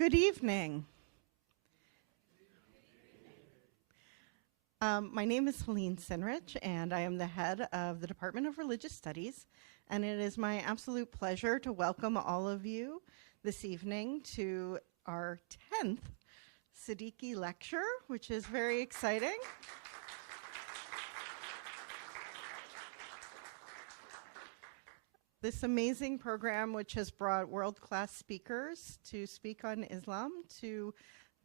Good evening. My name is Khalil Sinrich, and I am the head of the Department of Religious Studies, and it is my absolute pleasure to welcome all of you this evening to our 10th Siddiqui lecture, which is very exciting. This amazing program, which has brought world-class speakers to speak on Islam to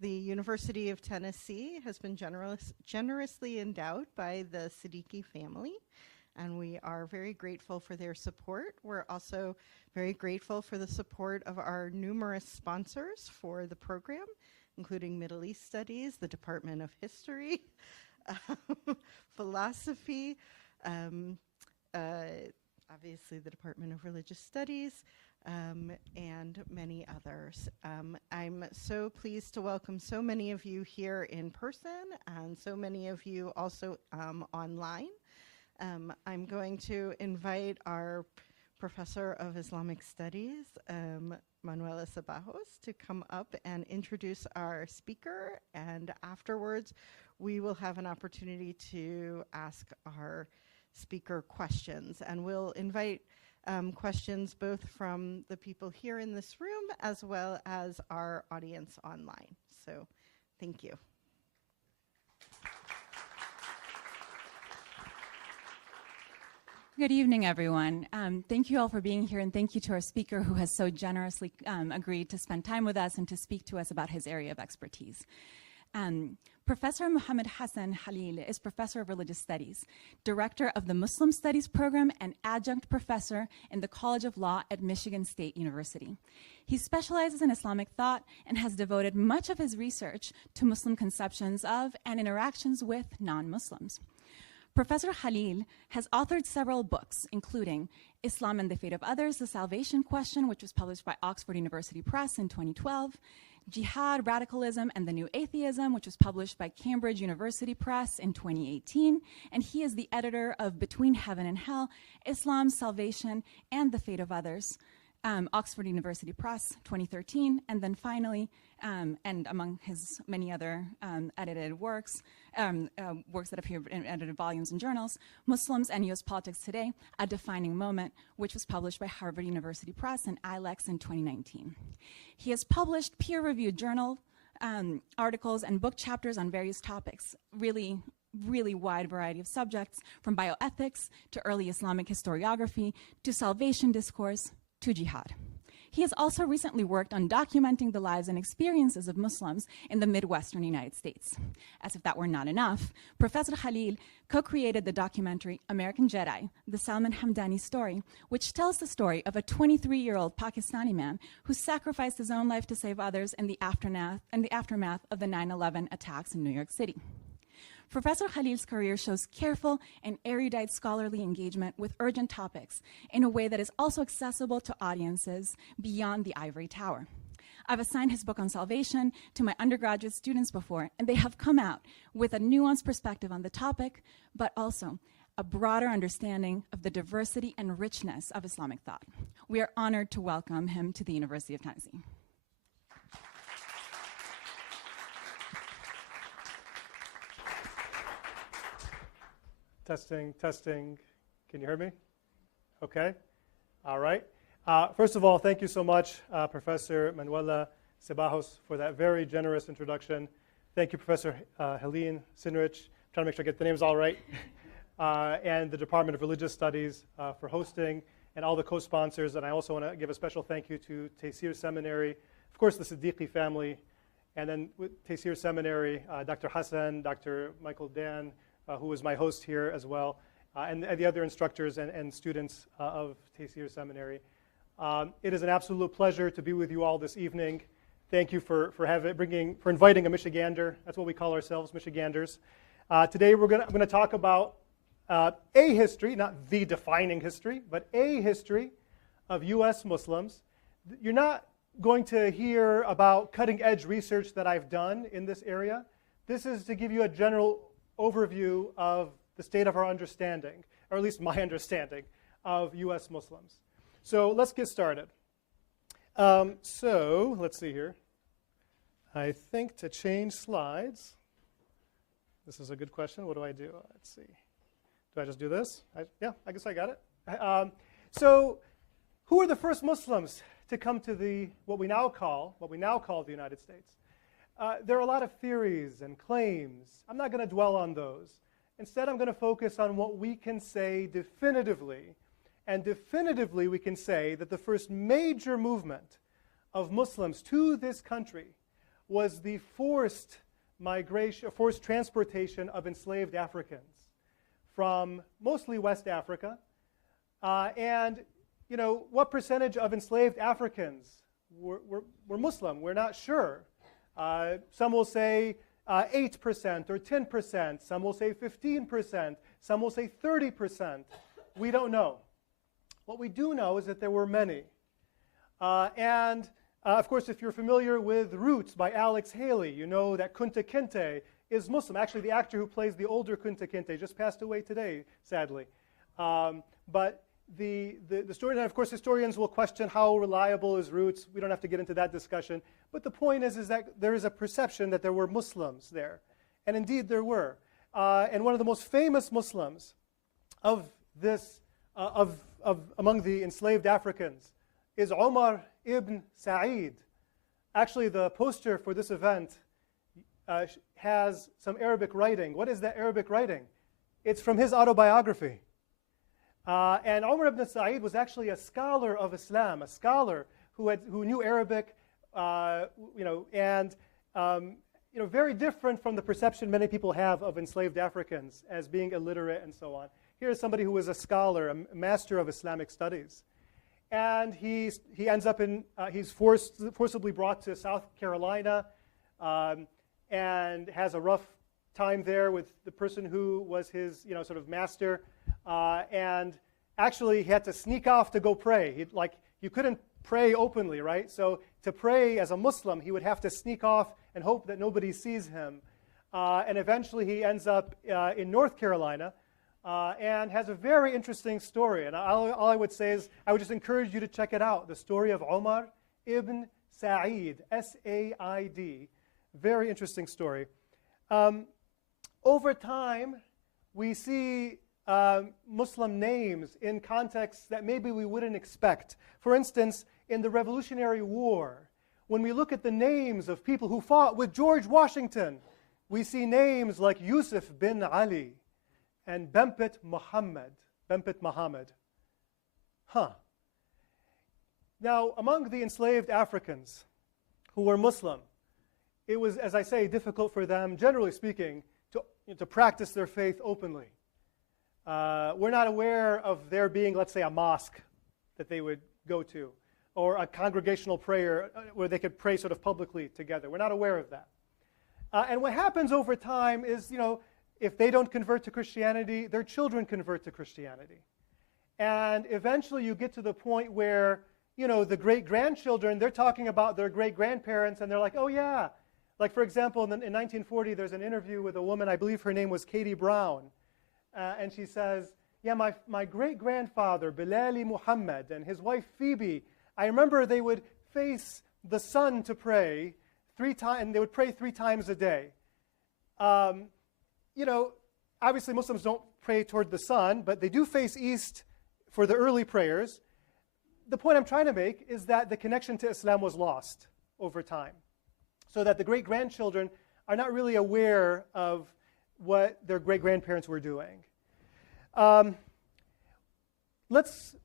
the University of Tennessee, has been generously endowed by the Siddiqui family, and we are very grateful for their support. We're also very grateful for the support of our numerous sponsors for the program, including Middle East Studies, the Department of History, Philosophy, obviously the Department of Religious Studies, and many others. I'm so pleased to welcome so many of you here in person and so many of you also online. I'm going to invite our Professor of Islamic Studies, Manuela Sabajos, to come up and introduce our speaker, and afterwards we will have an opportunity to ask our speaker questions, and we'll invite questions both from the people here in this room as well as our audience online. So thank you. Good evening, everyone. Thank you all for being here, and thank you to our speaker who has so generously agreed to spend time with us and to speak to us about his area of expertise. Professor Mohammad Hassan Khalil is Professor of Religious Studies, Director of the Muslim Studies Program, and Adjunct Professor in the College of Law at Michigan State University. He specializes in Islamic thought and has devoted much of his research to Muslim conceptions of and interactions with non-Muslims. Professor Khalil has authored several books, including Islam and the Fate of Others, The Salvation Question, which was published by Oxford University Press in 2012, Jihad, Radicalism, and the New Atheism, which was published by Cambridge University Press in 2018, and he is the editor of Between Heaven and Hell, Islam, Salvation, and the Fate of Others, Oxford University Press, 2013, and then finally, and among his many other edited works, works that appear in edited volumes and journals, Muslims and U.S. Politics Today, A Defining Moment, which was published by Harvard University Press and ILEX in 2019. He has published peer-reviewed journal articles and book chapters on various topics, really wide variety of subjects, from bioethics to early Islamic historiography to salvation discourse to jihad. He has also recently worked on documenting the lives and experiences of Muslims in the Midwestern United States. As if that were not enough, Professor Khalil co-created the documentary American Jedi, the Salman Hamdani story, which tells the story of a 23-year-old Pakistani man who sacrificed his own life to save others in the aftermath of the 9/11 attacks in New York City. Professor Khalil's career shows careful and erudite scholarly engagement with urgent topics in a way that is also accessible to audiences beyond the ivory tower. I've assigned his book on salvation to my undergraduate students before, and they have come out with a nuanced perspective on the topic, but also a broader understanding of the diversity and richness of Islamic thought. We are honored to welcome him to the University of Tennessee. Testing, testing. Can you hear me? Okay. All right. First of all, thank you so much, Professor Manuela Sabajos, for that very generous introduction. Thank you, Professor Khalil Sinrich. I'm trying to make sure I get the names all right. And the Department of Religious Studies for hosting, and all the co-sponsors. And I also want to give a special thank you to Taysir Seminary, of course, the Siddiqui family, and then with Taysir Seminary, Dr. Hassan, Dr. Michael Dan, who was my host here as well, and the other instructors and students of Taysir Seminary. It is an absolute pleasure to be with you all this evening. Thank you for inviting a Michigander. That's what we call ourselves, Michiganders. Today we're going to talk about a history, not the defining history, but a history of U.S. Muslims. You're not going to hear about cutting-edge research that I've done in this area. This is to give you a general overview of the state of our understanding, or at least my understanding, of U.S. Muslims. So let's get started. So let's see here. I think to change slides, this is a good question. What do I do? Let's see. Do I just do this? Yeah, I guess I got it. So who are the first Muslims to come to what we now call the United States? There are a lot of theories and claims. I'm not going to dwell on those. Instead, I'm going to focus on what we can say definitively. And definitively, we can say that the first major movement of Muslims to this country was the forced migration, forced transportation of enslaved Africans from mostly West Africa. And, you know, what percentage of enslaved Africans were Muslim? We're not sure. Some will say 8% or 10%. Some will say 15%. Some will say 30%. We don't know. What we do know is that there were many. Of course, if you're familiar with Roots by Alex Haley, you know that Kunta Kinte is Muslim. Actually, the actor who plays the older Kunta Kinte just passed away today, sadly. But the story, and of course, historians will question how reliable is Roots. We don't have to get into that discussion. But the point is that there is a perception that there were Muslims there. And indeed, there were. And one of the most famous Muslims of this, among the enslaved Africans is Omar ibn Sa'id. Actually, the poster for this event has some Arabic writing. What is that Arabic writing? It's from his autobiography. And Omar ibn Sa'id was actually a scholar of Islam, a scholar who knew Arabic, very different from the perception many people have of enslaved Africans as being illiterate and so on. Here's somebody who was a scholar, a master of Islamic studies. And he ends up he's forcibly brought to South Carolina and has a rough time there with the person who was his, sort of master. And actually, he had to sneak off to go pray. You couldn't pray openly, right? So to pray as a Muslim, he would have to sneak off and hope that nobody sees him. And eventually, he ends up in North Carolina and has a very interesting story. And all I would say is, I would just encourage you to check it out. The story of Omar ibn Sa'id, S-A-I-D. Very interesting story. Over time, we see Muslim names in contexts that maybe we wouldn't expect. For instance, in the Revolutionary War, when we look at the names of people who fought with George Washington, we see names like Yusuf bin Ali and Bempet Mohammad. Now, among the enslaved Africans who were Muslim, it was, as I say, difficult for them, generally speaking, to practice their faith openly. We're not aware of there being, let's say, a mosque that they would go to, or a congregational prayer where they could pray sort of publicly together. We're not aware of that. And what happens over time is, if they don't convert to Christianity, their children convert to Christianity. And eventually you get to the point where, the great-grandchildren, they're talking about their great-grandparents, and they're like, oh yeah. Like, for example, in 1940, there's an interview with a woman, I believe her name was Katie Brown. And she says, yeah, my great-grandfather, Bilali Muhammad, and his wife Phoebe, I remember they would face the sun to pray 3 times, and they would pray 3 times a day. Obviously Muslims don't pray toward the sun, but they do face east for the early prayers. The point I'm trying to make is that the connection to Islam was lost over time, so that the great-grandchildren are not really aware of what their great-grandparents were doing. Let's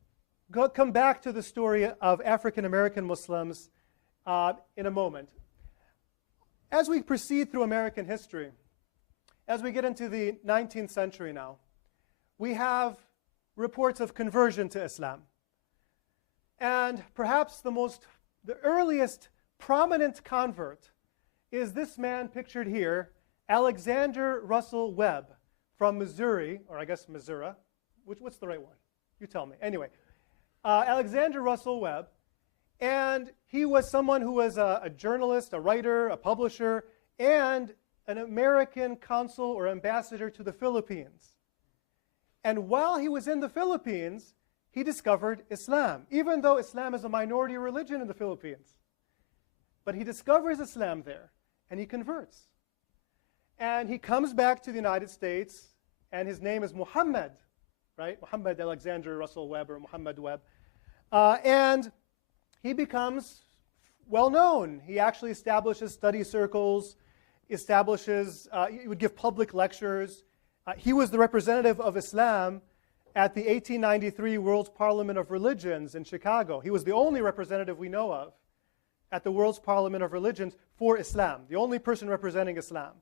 come back to the story of African-American Muslims in a moment. As we proceed through American history, as we get into the 19th century now, we have reports of conversion to Islam. And perhaps the earliest prominent convert is this man pictured here, Alexander Russell Webb from Missouri, or I guess Missouri. What's the right one? You tell me. Anyway, Alexander Russell Webb, and he was someone who was a journalist, a writer, a publisher, and an American consul or ambassador to the Philippines. And while he was in the Philippines, he discovered Islam, even though Islam is a minority religion in the Philippines. But he discovers Islam there. and he converts. And he comes back to the United States, and his name is Mohammad, right? Mohammad Alexander Russell Webb, or Mohammad Webb. And he becomes well known. He actually establishes study circles, he would give public lectures. He was the representative of Islam at the 1893 World's Parliament of Religions in Chicago. He was the only representative we know of at the World's Parliament of Religions for Islam, the only person representing Islam.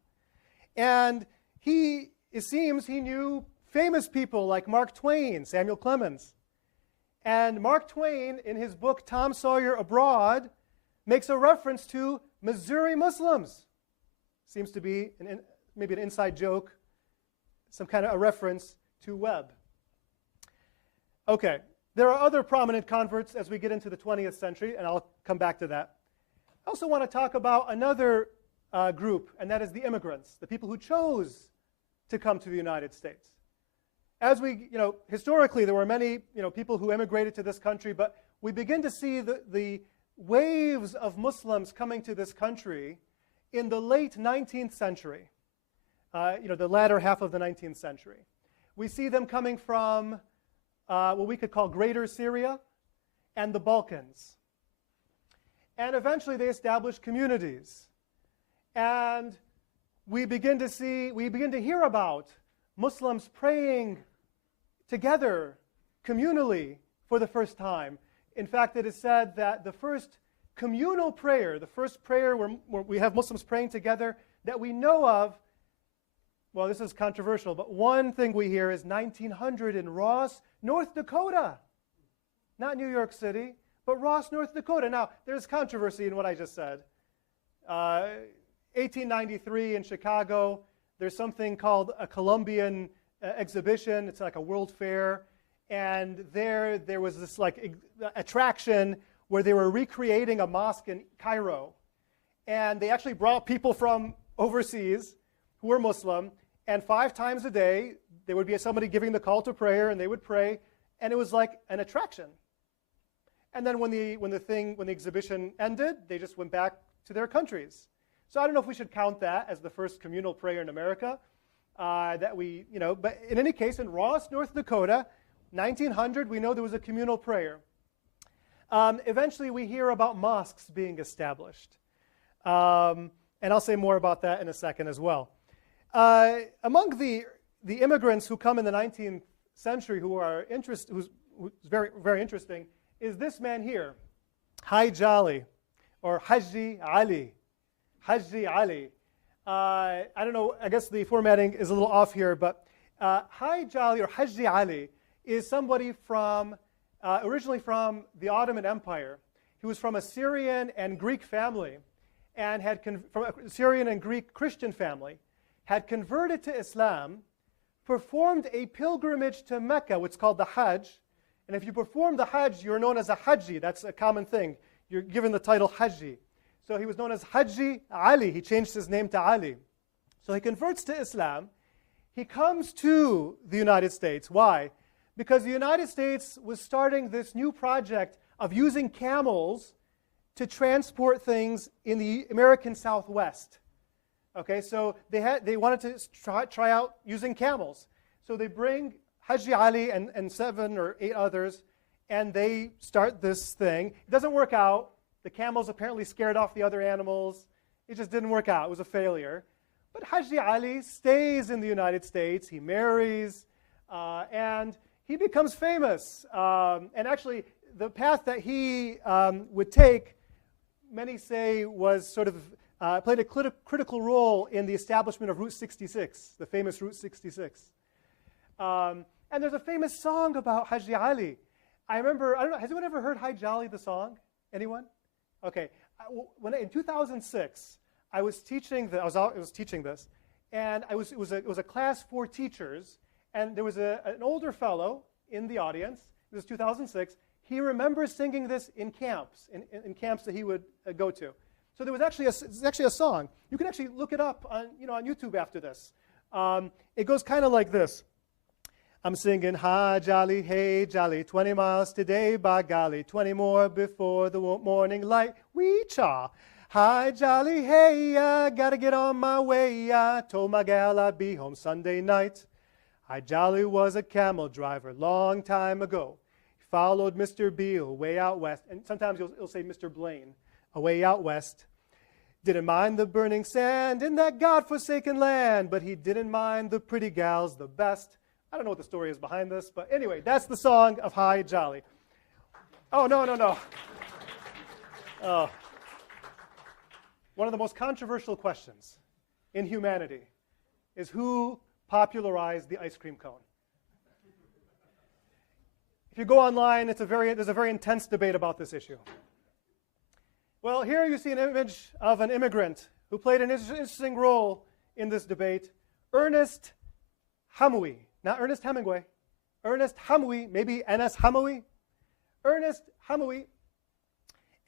And it seems he knew famous people like Mark Twain, Samuel Clemens. And Mark Twain, in his book Tom Sawyer Abroad, makes a reference to Missouri Muslims. Seems to be maybe an inside joke, some kind of a reference to Webb. Okay, there are other prominent converts as we get into the 20th century, and I'll come back to that. I also want to talk about another group, and that is the immigrants, the people who chose to come to the United States. As we, historically there were many, people who immigrated to this country, but we begin to see the waves of Muslims coming to this country in the late 19th century, the latter half of the 19th century. We see them coming from what we could call Greater Syria and the Balkans. And eventually they establish communities. And we begin to hear about Muslims praying together, communally, for the first time. In fact, it is said that the first communal prayer, the first prayer where we have Muslims praying together that we know of, well, this is controversial, but one thing we hear is 1900 in Ross, North Dakota. Not New York City, but Ross, North Dakota. Now, there's controversy in what I just said. 1893 in Chicago, there's something called a Columbian exhibition. It's like a world fair. And there was this attraction where they were recreating a mosque in Cairo. And they actually brought people from overseas who were Muslim, and 5 times a day there would be somebody giving the call to prayer, and they would pray, and it was like an attraction. And then when the exhibition ended, they just went back to their countries. So I don't know if we should count that as the first communal prayer in America. But in any case, in Ross, North Dakota, 1900, we know there was a communal prayer. Eventually, we hear about mosques being established. And I'll say more about that in a second as well. Among the immigrants who come in the 19th century who's very, very interesting is this man here, Haji Ali, or Haji Ali. Haji Ali. I don't know, I guess the formatting is a little off here, but Haji Ali, or Haji Ali, is somebody originally from the Ottoman Empire. He was from a Syrian and Greek family, and from a Syrian and Greek Christian family, had converted to Islam, performed a pilgrimage to Mecca, what's called the Hajj. And if you perform the Hajj, you're known as a Haji. That's a common thing. You're given the title Haji. So he was known as Haji Ali. He changed his name to Ali. So he converts to Islam. He comes to the United States. Why? Because the United States was starting this new project of using camels to transport things in the American Southwest. Okay, so they wanted to try out using camels. So they bring Haji Ali and 7 or 8 others, and they start this thing. It doesn't work out. The camels apparently scared off the other animals. It just didn't work out. It was a failure. But Haji Ali stays in the United States. He marries, and he becomes famous. And actually, the path that he would take, many say, was sort of played a critical role in the establishment of Route 66, the famous Route 66. And there's a famous song about Haji Ali. I don't know, has anyone ever heard Haji Ali, the song? Anyone? Okay. In 2006, I was teaching this, and it was a class for teachers, and there was an older fellow in the audience. It was 2006. He remembers singing this in camps, in camps that he would go to. So there was actually a song. You can actually look it up on YouTube after this. It goes kind of like this. I'm singing, ha jolly, hey jolly, 20 miles today by golly, 20 more before the morning light, wee chaw. Hi, jolly, hey, gotta get on my way. Told my gal I'd be home Sunday night. Hi, jolly was a camel driver long time ago. He followed Mr. Beale way out west. And sometimes he'll say Mr. Blaine, away out west. Didn't mind the burning sand in that God-forsaken land, but he didn't mind the pretty gals the best. I don't know what the story is behind this, but anyway, that's the song of Hi Jolly. Oh, no. Oh. One of the most controversial questions in humanity is who popularized the ice cream cone? If you go online, there's a very intense debate about this issue. Well, here you see an image of an immigrant who played an interesting role in this debate, Ernest Hemingway. Not Ernest Hemingway. Ernest Hemingway, maybe N.S. Hemingway. Ernest Hemingway.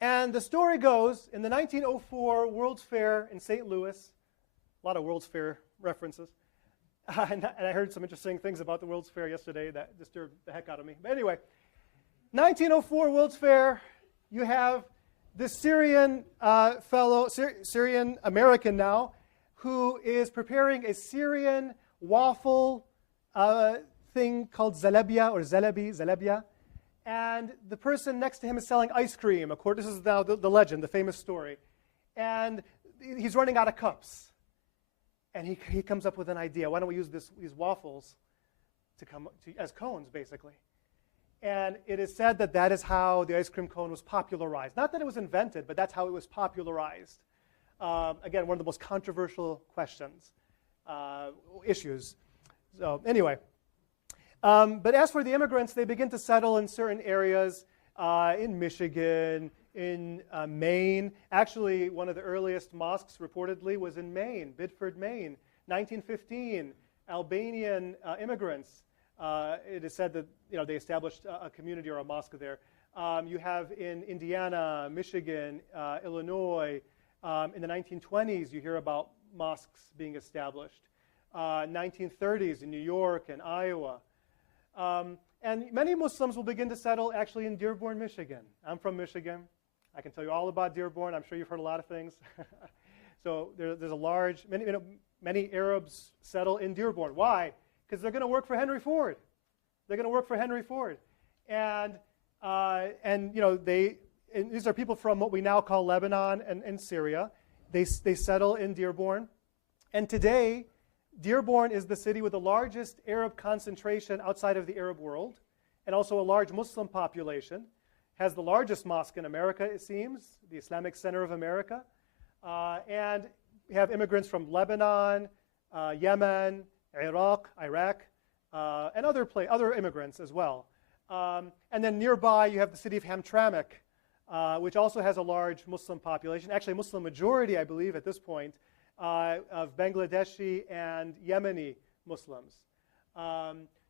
And the story goes, in the 1904 World's Fair in St. Louis, a lot of World's Fair references, and I heard some interesting things about the World's Fair yesterday that disturbed the heck out of me. But anyway, 1904 World's Fair, you have this Syrian Syrian American now, who is preparing a Syrian waffle thing called zalabia. And the person next to him is selling ice cream. Of course, this is now the legend, the famous story. And he's running out of cups. And he comes up with an idea. Why don't we use these waffles as cones, basically? And it is said that is how the ice cream cone was popularized. Not that it was invented, but that's how it was popularized. Again, one of the most controversial issues. So anyway. But as for the immigrants, they begin to settle in certain areas in Michigan, in Maine. Actually, one of the earliest mosques reportedly was in Maine, Biddeford, Maine, 1915. Albanian immigrants. It is said that they established a community or a mosque there. You have in Indiana, Michigan, Illinois. In the 1920s, you hear about mosques being established. 1930s in New York and Iowa. And many Muslims will begin to settle actually in Dearborn, Michigan. I'm from Michigan. I can tell you all about Dearborn. I'm sure you've heard a lot of things. So there's a large, many Arabs settle in Dearborn. Why? Because they're going to work for Henry Ford. And these are people from what we now call Lebanon and Syria. They settle in Dearborn. And today, Dearborn is the city with the largest Arab concentration outside of the Arab world, and also a large Muslim population. Has the largest mosque in America, it seems, the Islamic Center of America. And we have immigrants from Lebanon, Yemen, Iraq, and other immigrants as well. And then nearby, you have the city of Hamtramck, which also has a large Muslim population, actually a Muslim majority, I believe, at this point, of Bangladeshi and Yemeni Muslims.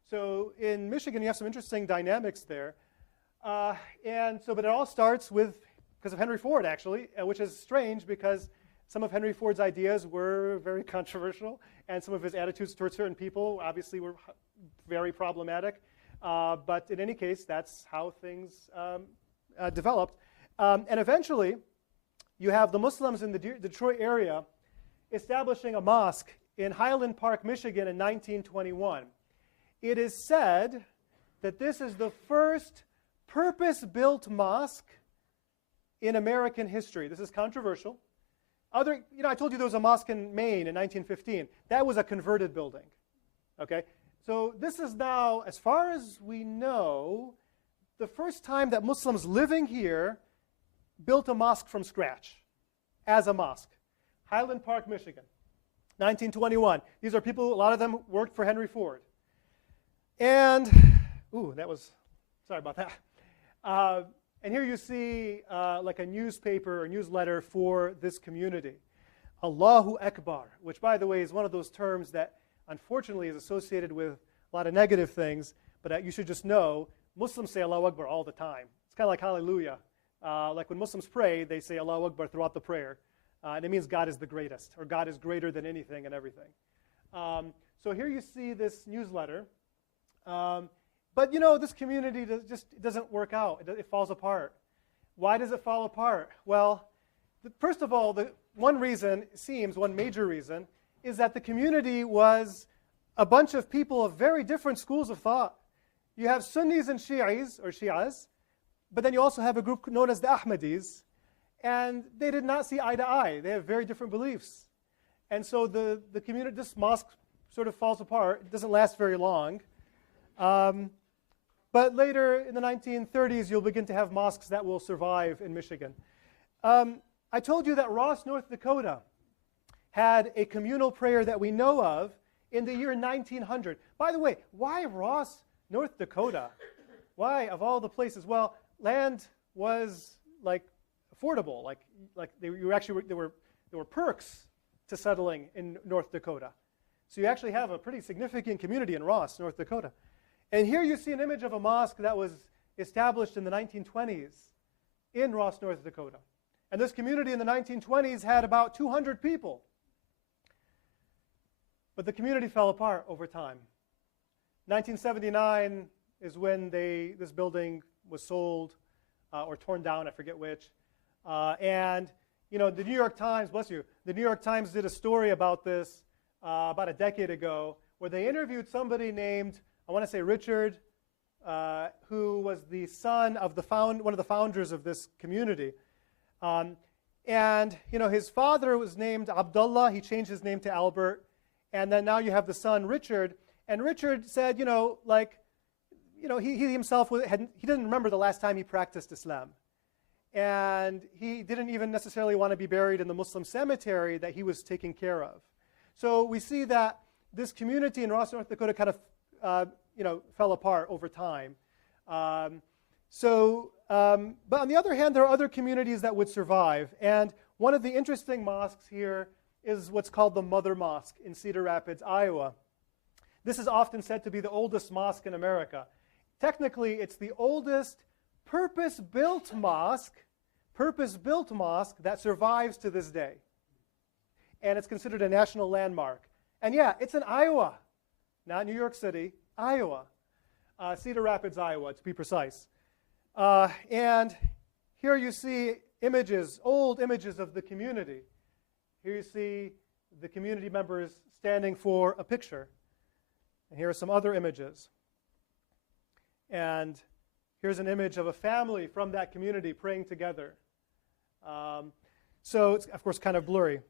So in Michigan, you have some interesting dynamics there. But it all starts because of Henry Ford, actually, which is strange because some of Henry Ford's ideas were very controversial, and some of his attitudes towards certain people obviously were very problematic. But in any case, that's how things developed. And eventually, you have the Muslims in the Detroit area establishing a mosque in Highland Park, Michigan in 1921. It is said that this is the first purpose-built mosque in American history. This is controversial. I told you there was a mosque in Maine in 1915. That was a converted building. Okay? So this is now, as far as we know, the first time that Muslims living here built a mosque from scratch as a mosque. Highland Park, Michigan, 1921. These are people, a lot of them worked for Henry Ford. And, sorry about that. And here you see like a newspaper or newsletter for this community. Allahu Akbar, which, by the way, is one of those terms that unfortunately is associated with a lot of negative things, but you should just know Muslims say Allahu Akbar all the time. It's kind of like hallelujah. Like when Muslims pray, they say Allahu Akbar throughout the prayer. And it means God is the greatest, or God is greater than anything and everything. So here you see this newsletter. But this community just doesn't work out. It falls apart. Why does it fall apart? Well, first of all, one major reason, is that the community was a bunch of people of very different schools of thought. You have Sunnis and Shi'as, but then you also have a group known as the Ahmadis, and they did not see eye to eye. They have very different beliefs. And so the community, this mosque sort of falls apart. It doesn't last very long. But later in the 1930s, you'll begin to have mosques that will survive in Michigan. I told you that Ross, North Dakota, had a communal prayer that we know of in the year 1900. By the way, why Ross, North Dakota? Why, of all the places? Well, land was like affordable. There were perks to settling in North Dakota. So you actually have a pretty significant community in Ross, North Dakota. And here you see an image of a mosque that was established in the 1920s in Ross, North Dakota. And this community in the 1920s had about 200 people. But the community fell apart over time. 1979 is when this building was sold or torn down, I forget which. And the New York Times, bless you, the New York Times did a story about this about a decade ago, where they interviewed somebody named, I want to say Richard, who was the son of one of the founders of this community. And his father was named Abdullah. He changed his name to Albert. And then now you have the son Richard. And Richard said, he himself he didn't remember the last time he practiced Islam. And he didn't even necessarily want to be buried in the Muslim cemetery that he was taking care of. So we see that this community in Ross, North Dakota kind of fell apart over time. But on the other hand, there are other communities that would survive. And one of the interesting mosques here is what's called the Mother Mosque in Cedar Rapids, Iowa. This is often said to be the oldest mosque in America. Technically, it's the oldest purpose-built mosque that survives to this day. And it's considered a national landmark. And yeah, it's in Iowa, not New York City, Iowa. Cedar Rapids, Iowa, to be precise. And here you see old images of the community. Here you see the community members standing for a picture. And here are some other images. And here's an image of a family from that community praying together. So it's, of course, kind of blurry.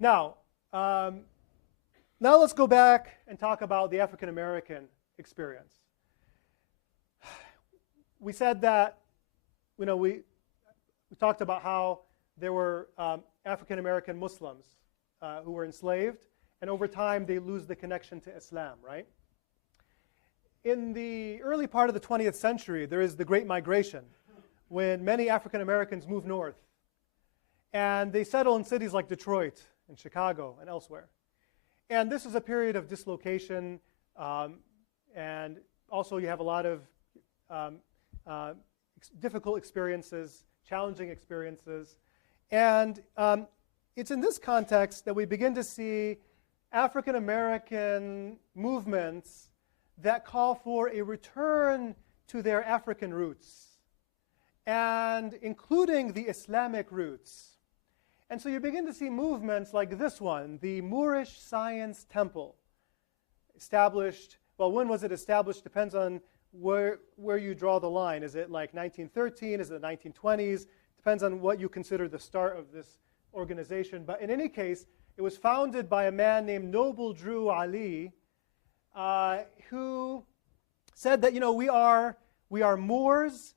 Now let's go back and talk about the African American experience. We said that, we talked about how there were African American Muslims who were enslaved, and over time they lose the connection to Islam, right? In the early part of the 20th century, there is the Great Migration, when many African Americans move north. And they settle in cities like Detroit and Chicago and elsewhere. And this is a period of dislocation, and also you have a lot of difficult experiences, challenging experiences. And it's in this context that we begin to see African American movements that call for a return to their African roots, and including the Islamic roots. And so you begin to see movements like this one, the Moorish Science Temple, established, well, when was it established? Depends on where you draw the line. Is it like 1913? Is it the 1920s? Depends on what you consider the start of this organization. But in any case, it was founded by a man named Noble Drew Ali, who said that, we are Moors,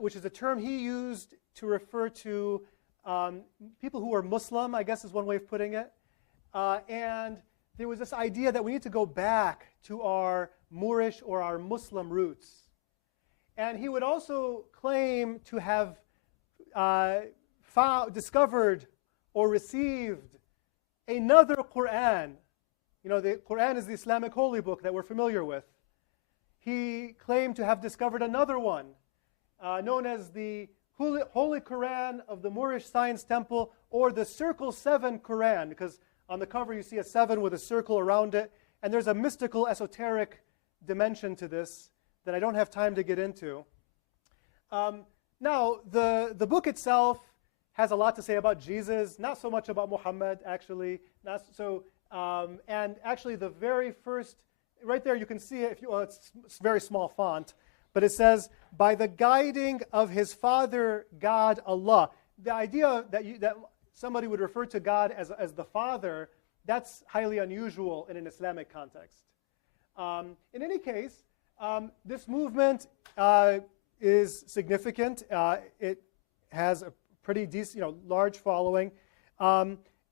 which is a term he used to refer to people who are Muslim, I guess is one way of putting it. And there was this idea that we need to go back to our Moorish or our Muslim roots. And he would also claim to have discovered or received another Quran. The Quran is the Islamic holy book that we're familiar with. He claimed to have discovered another one, known as the Holy Quran of the Moorish Science Temple, or the Circle 7 Quran, because on the cover you see a 7 with a circle around it, and there's a mystical, esoteric dimension to this that I don't have time to get into. Now, the book itself has a lot to say about Jesus, not so much about Muhammad, actually. And actually, the very first, right there, you can see it. It's very small font, but it says, "By the guiding of his Father, God, Allah." The idea that somebody would refer to God as the Father, that's highly unusual in an Islamic context. In any case, this movement is significant. It has a pretty decent, large following.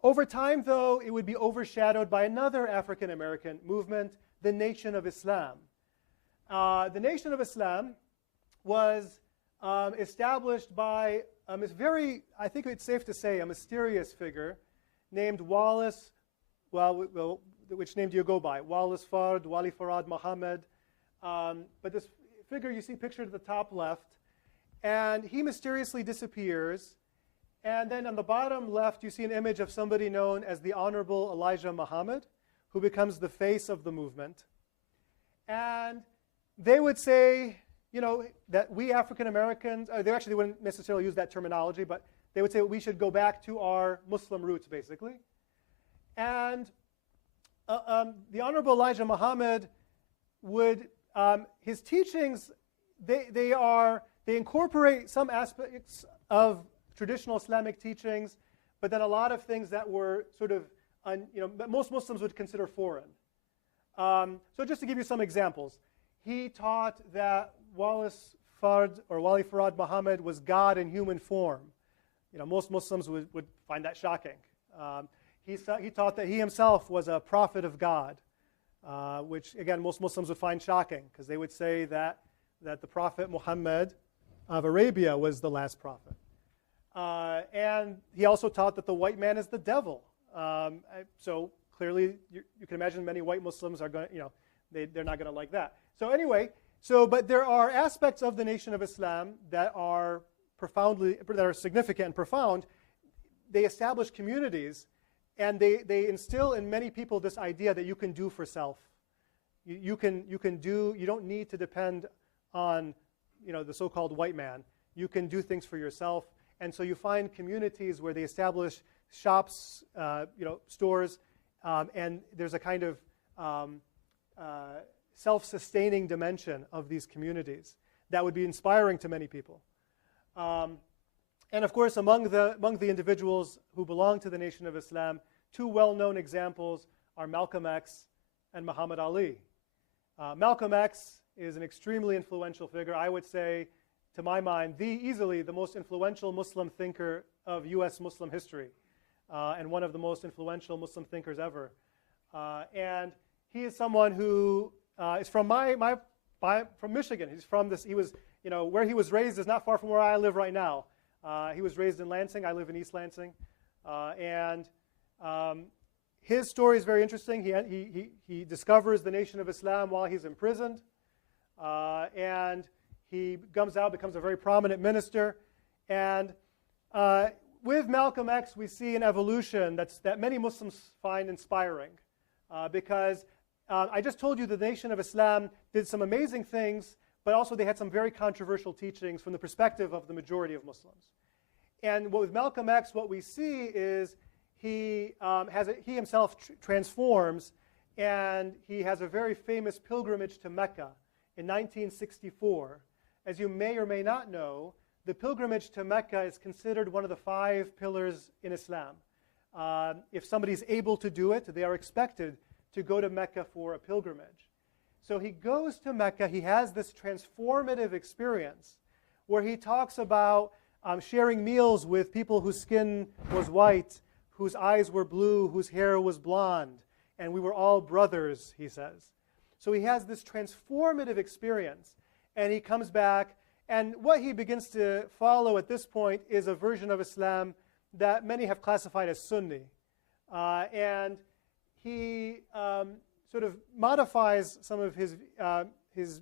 Over time, though, it would be overshadowed by another African-American movement, the Nation of Islam. The Nation of Islam was established by I think it's safe to say, a mysterious figure named Wallace, which name do you go by? Wallace Fard, Wali Farad Mohammad. But this figure you see pictured at the top left, and he mysteriously disappears. And then on the bottom left, you see an image of somebody known as the Honorable Elijah Muhammad, who becomes the face of the movement. And they would say, that we African Americans, they actually wouldn't necessarily use that terminology, but they would say we should go back to our Muslim roots, basically. And the Honorable Elijah Muhammad would, his teachings, they incorporate some aspects of traditional Islamic teachings, but then a lot of things that were sort of, most Muslims would consider foreign. So just to give you some examples, he taught that Wallace Fard or Wali Farad Muhammad was God in human form. Most Muslims would find that shocking. He taught that he himself was a prophet of God, which again most Muslims would find shocking because they would say that the Prophet Muhammad of Arabia was the last prophet. And he also taught that the white man is the devil. So clearly, you can imagine many white Muslims are going, they're not going to like that. So anyway, but there are aspects of the Nation of Islam that are significant and profound. They establish communities, and they instill in many people this idea that you can do for self. You don't need to depend on, the so-called white man. You can do things for yourself. And so you find communities where they establish shops, stores, and there's a kind of self-sustaining dimension of these communities that would be inspiring to many people. And of course, among the individuals who belong to the Nation of Islam, two well-known examples are Malcolm X and Muhammad Ali. Malcolm X is an extremely influential figure. I would say, to my mind, easily the most influential Muslim thinker of U.S. Muslim history, and one of the most influential Muslim thinkers ever. And he is someone who is from from Michigan. He's from this. He was, where he was raised is not far from where I live right now. He was raised in Lansing. I live in East Lansing, and his story is very interesting. He discovers the Nation of Islam while he's imprisoned, and he comes out, becomes a very prominent minister, and with Malcolm X, we see an evolution that many Muslims find inspiring, because I just told you the Nation of Islam did some amazing things, but also they had some very controversial teachings from the perspective of the majority of Muslims. And with Malcolm X, what we see is he himself transforms, and he has a very famous pilgrimage to Mecca in 1964. As you may or may not know, the pilgrimage to Mecca is considered one of the 5 pillars in Islam. If somebody's able to do it, they are expected to go to Mecca for a pilgrimage. So he goes to Mecca. He has this transformative experience where he talks about sharing meals with people whose skin was white, whose eyes were blue, whose hair was blonde, and we were all brothers, he says. So he has this transformative experience, and he comes back, and what he begins to follow at this point is a version of Islam that many have classified as Sunni. And he sort of modifies some of his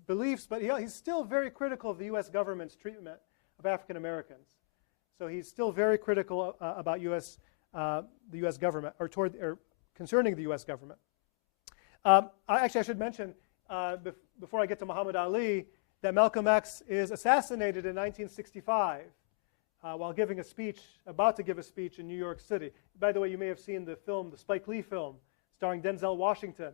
beliefs, but he's still very critical of the U.S. government's treatment of African Americans. So he's still very critical about the U.S. government, or concerning the U.S. government. Actually, I should mention, before I get to Muhammad Ali, that Malcolm X is assassinated in 1965. while giving a speech, about to give a speech in New York City. By the way, you may have seen the film, the Spike Lee film, starring Denzel Washington,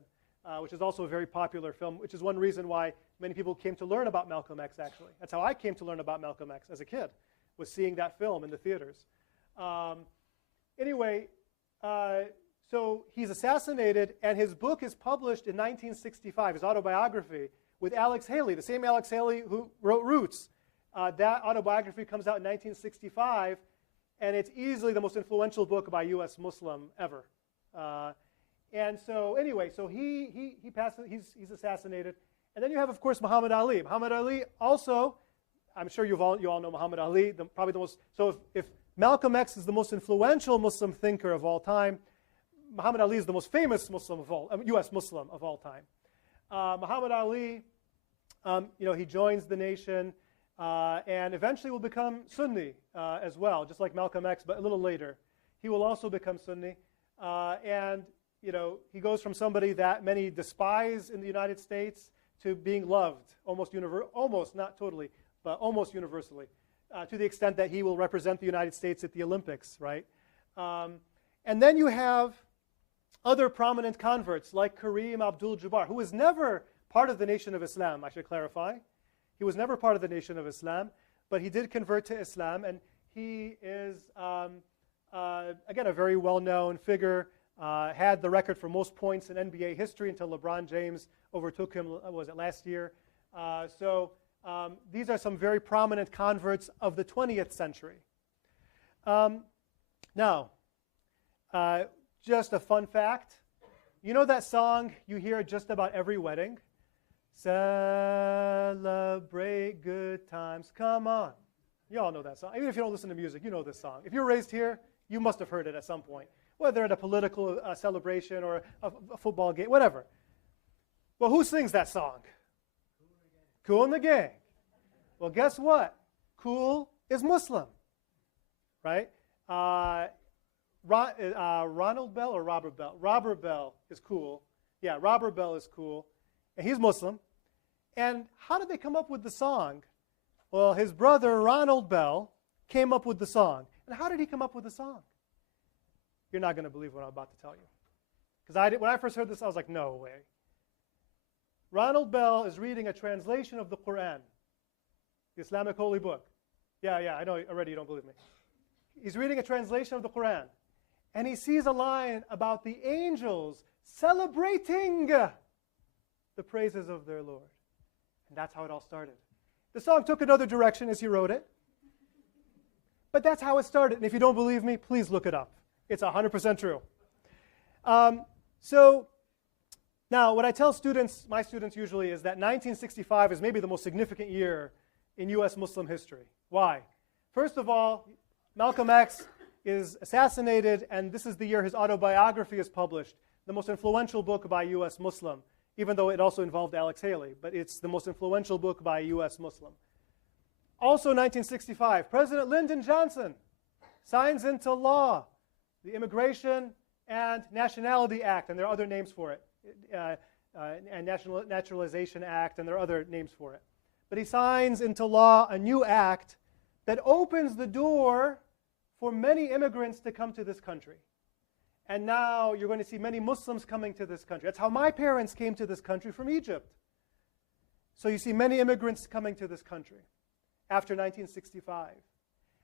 which is also a very popular film, which is one reason why many people came to learn about Malcolm X, actually. That's how I came to learn about Malcolm X as a kid, was seeing that film in the theaters. Anyway, so he's assassinated, and his book is published in 1965, his autobiography, with Alex Haley, the same Alex Haley who wrote Roots. That autobiography comes out in 1965, and it's easily the most influential book by U.S. Muslim ever. And so anyway, so he passes, he's assassinated. And then you have, of course, Muhammad Ali. Muhammad Ali also, I'm sure you all know Muhammad Ali, probably the most, so if Malcolm X is the most influential Muslim thinker of all time, Muhammad Ali is the most famous Muslim of all, U.S. Muslim of all time. Muhammad Ali, he joins the nation and eventually will become Sunni as well, just like Malcolm X, but a little later. He will also become Sunni. And he goes from somebody that many despise in the United States to being loved, almost, not totally, but almost universally, to the extent that he will represent the United States at the Olympics, right? And then you have other prominent converts like Kareem Abdul-Jabbar, who was never part of the Nation of Islam, I should clarify. He was never part of the Nation of Islam, but he did convert to Islam, and he is, again, a very well-known figure, had the record for most points in NBA history until LeBron James overtook him, was it last year? These are some very prominent converts of the 20th century. Now, just a fun fact. You know that song you hear at just about every wedding? Celebrate good times, come on. You all know that song. Even if you don't listen to music, you know this song. If you're raised here, you must have heard it at some point, whether at a political celebration or a football game, whatever. Well, who sings that song? Kool and the Gang. Well, guess what? Kool is Muslim, right? Ronald Bell or Robert Bell? Robert Bell is Kool. Yeah, Robert Bell is Kool, and he's Muslim. And how did they come up with the song? Well, his brother, Ronald Bell, came up with the song. And how did he come up with the song? You're not going to believe what I'm about to tell you. Because when I first heard this, I was like, no way. Ronald Bell is reading a translation of the Quran, the Islamic holy book. Yeah, I know already you don't believe me. He's reading a translation of the Quran, and he sees a line about the angels celebrating the praises of their Lord. And that's how it all started. The song took another direction as he wrote it, but that's how it started. And if you don't believe me, please look it up. It's 100% true. So now what I tell students, my students usually, is that 1965 is maybe the most significant year in U.S. Muslim history. Why? First of all, Malcolm X is assassinated, and this is the year his autobiography is published, the most influential book by a U.S. Muslim, even though it also involved Alex Haley, but it's the most influential book by a U.S. Muslim. Also 1965, President Lyndon Johnson signs into law the Immigration and Nationality Act, and there are other names for it, and Naturalization Act, and there are other names for it. But he signs into law a new act that opens the door for many immigrants to come to this country. And now you're going to see many Muslims coming to this country. That's how my parents came to this country from Egypt. So you see many immigrants coming to this country after 1965.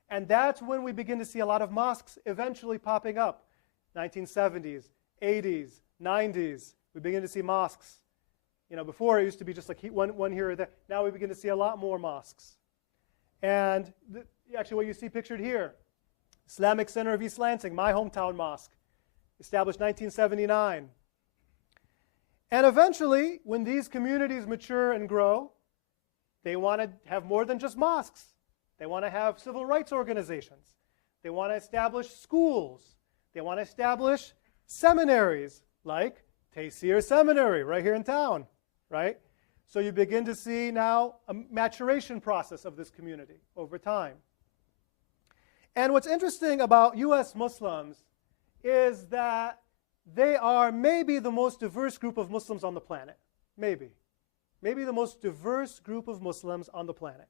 And that's when we begin to see a lot of mosques eventually popping up. 1970s, 80s, 90s, we begin to see mosques. Before it used to be just like one here or there. Now we begin to see a lot more mosques. And actually what you see pictured here, Islamic Center of East Lansing, my hometown mosque, established 1979. And eventually, when these communities mature and grow, they want to have more than just mosques. They want to have civil rights organizations. They want to establish schools. They want to establish seminaries like Taysir Seminary right here in town, right? So you begin to see now a maturation process of this community over time. And what's interesting about U.S. Muslims is that they are maybe the most diverse group of Muslims on the planet. Maybe. Maybe the most diverse group of Muslims on the planet.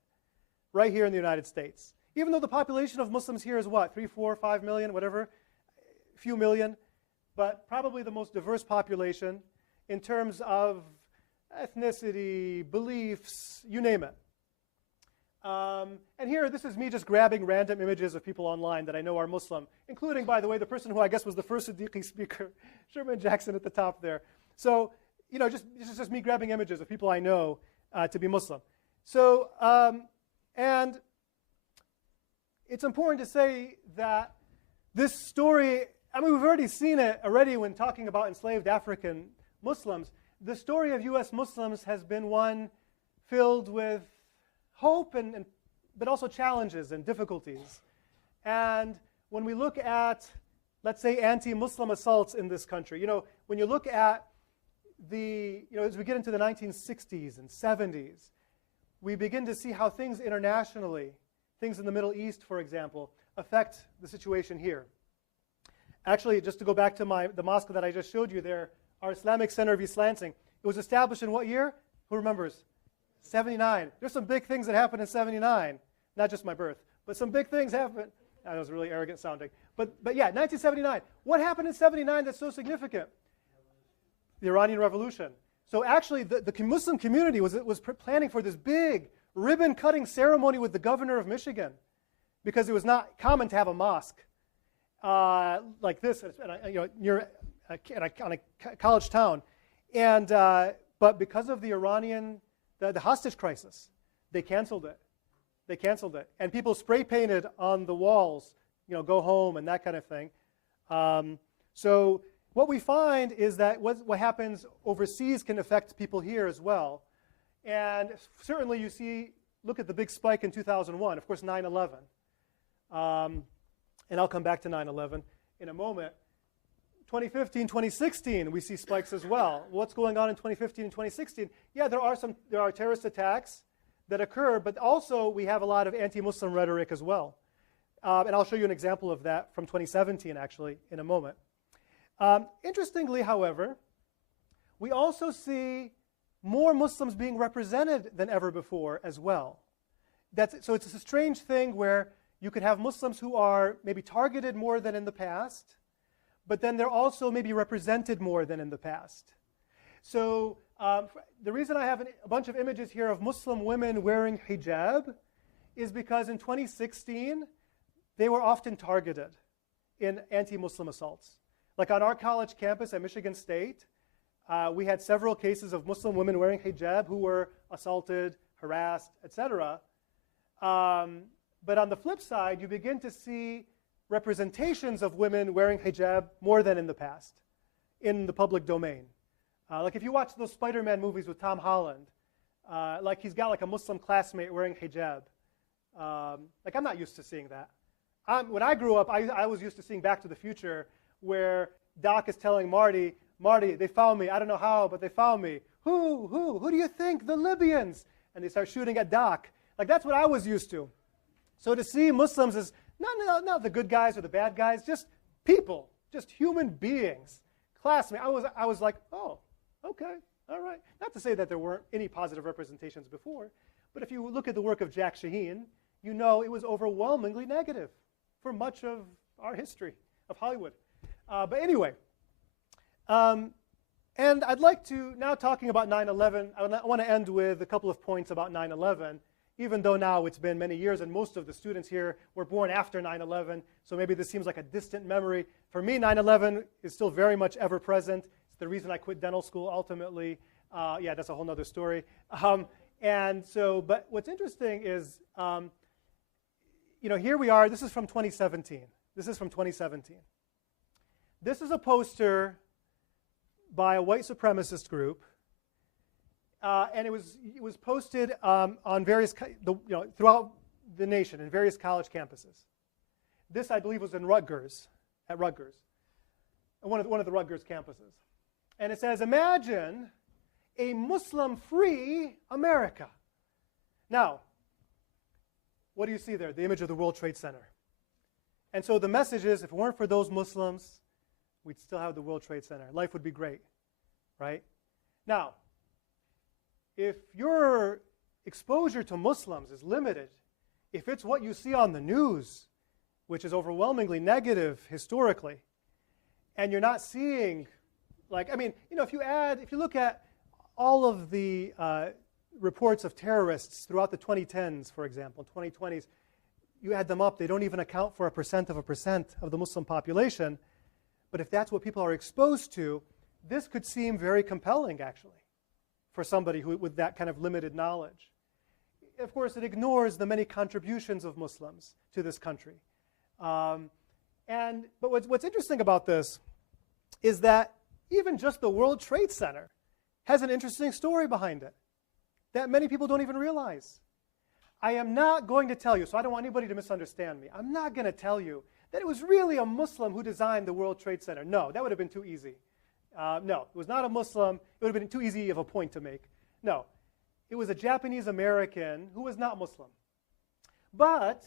Right here in the United States. even though the population of Muslims here is what, 3, 4, 5 million, whatever, a few million, but probably the most diverse population in terms of ethnicity, beliefs, you name it. And here, this is me just grabbing random images of people online that I know are Muslim, including, by the way, the person who I guess was the first Siddiqui speaker, Sherman Jackson at the top there. So, this is just me grabbing images of people I know to be Muslim. So, and it's important to say that this story, we've already seen it already when talking about enslaved African Muslims. The story of U.S. Muslims has been one filled with hope but also challenges and difficulties. And when we look at, let's say, anti-Muslim assaults in this country, when you look at as we get into the 1960s and 70s, we begin to see how things internationally, things in the Middle East, for example, affect the situation here. Actually, just to go back to the mosque that I just showed you there, our Islamic Center of East Lansing, it was established in what year? Who remembers? 79. There's some big things that happened in 79. Not just my birth, but some big things happened. That was really arrogant sounding. But yeah, 1979. What happened in 79 that's so significant? The Iranian Revolution. So actually, the Muslim community was planning for this big ribbon-cutting ceremony with the governor of Michigan, because it was not common to have a mosque like this near on a college town. And but because of the Iranian, the hostage crisis, they canceled it. They canceled it. And people spray painted on the walls, go home and that kind of thing. So what we find is that what happens overseas can affect people here as well. And certainly you see, look at the big spike in 2001, of course 9/11. And I'll come back to 9/11 in a moment. 2015, 2016, we see spikes as well. What's going on in 2015 and 2016? Yeah, there are terrorist attacks that occur, but also we have a lot of anti-Muslim rhetoric as well. And I'll show you an example of that from 2017, actually, in a moment. Interestingly, however, we also see more Muslims being represented than ever before as well. So it's a strange thing where you could have Muslims who are maybe targeted more than in the past, but then they're also maybe represented more than in the past. So the reason I have a bunch of images here of Muslim women wearing hijab is because in 2016, they were often targeted in anti-Muslim assaults. Like on our college campus at Michigan State, we had several cases of Muslim women wearing hijab who were assaulted, harassed, etc. But on the flip side, you begin to see representations of women wearing hijab more than in the past in the public domain. Like if you watch those Spider-Man movies with Tom Holland, like he's got like a Muslim classmate wearing hijab. Like I'm not used to seeing that. When I grew up, I was used to seeing Back to the Future, where Doc is telling Marty, they found me. I don't know how, but they found me. Who do you think? The Libyans. And they start shooting at Doc. Like that's what I was used to. So to see Muslims as not the good guys or the bad guys, just people, just human beings, classmates. I was like, oh, okay, all right. Not to say that there weren't any positive representations before, but if you look at the work of Jack Shaheen, you know it was overwhelmingly negative for much of our history of Hollywood. But anyway, and I'd like to, now talking about 9/11, I want to end with a couple of points about 9/11, even though now it's been many years and most of the students here were born after 9/11, so maybe this seems like a distant memory. For me, 9/11 is still very much ever present. It's the reason I quit dental school ultimately. Yeah, that's a whole other story. And so, but what's interesting is, here we are. This is from 2017. This is from 2017. This is a poster by a white supremacist group, and it was posted on various, throughout the nation in various college campuses. This, I believe, was in Rutgers, at Rutgers, one of the Rutgers campuses, and it says, "Imagine a Muslim-free America." Now, what do you see there? The image of the World Trade Center. And so the message is, if it weren't for those Muslims, we'd still have the World Trade Center. Life would be great, right? Now, if your exposure to Muslims is limited if it's what you see on the news, which is overwhelmingly negative historically, and you're not seeing, like, I mean, if you look at all of the reports of terrorists throughout the 2010s, for example, 2020s, you add them up, they don't even account for 1% of the Muslim population. But if that's what people are exposed to, this could seem very compelling, actually, for somebody with that kind of limited knowledge. Of course, it ignores the many contributions of Muslims to this country. But what's interesting about this is that even just the World Trade Center has an interesting story behind it that many people don't even realize. I am not going to tell you, so I don't want anybody to misunderstand me. I'm not going to tell you that it was really a Muslim who designed the World Trade Center. No, that would have been too easy. No, it was not a Muslim. It would have been too easy of a point to make. No, it was a Japanese American who was not Muslim. But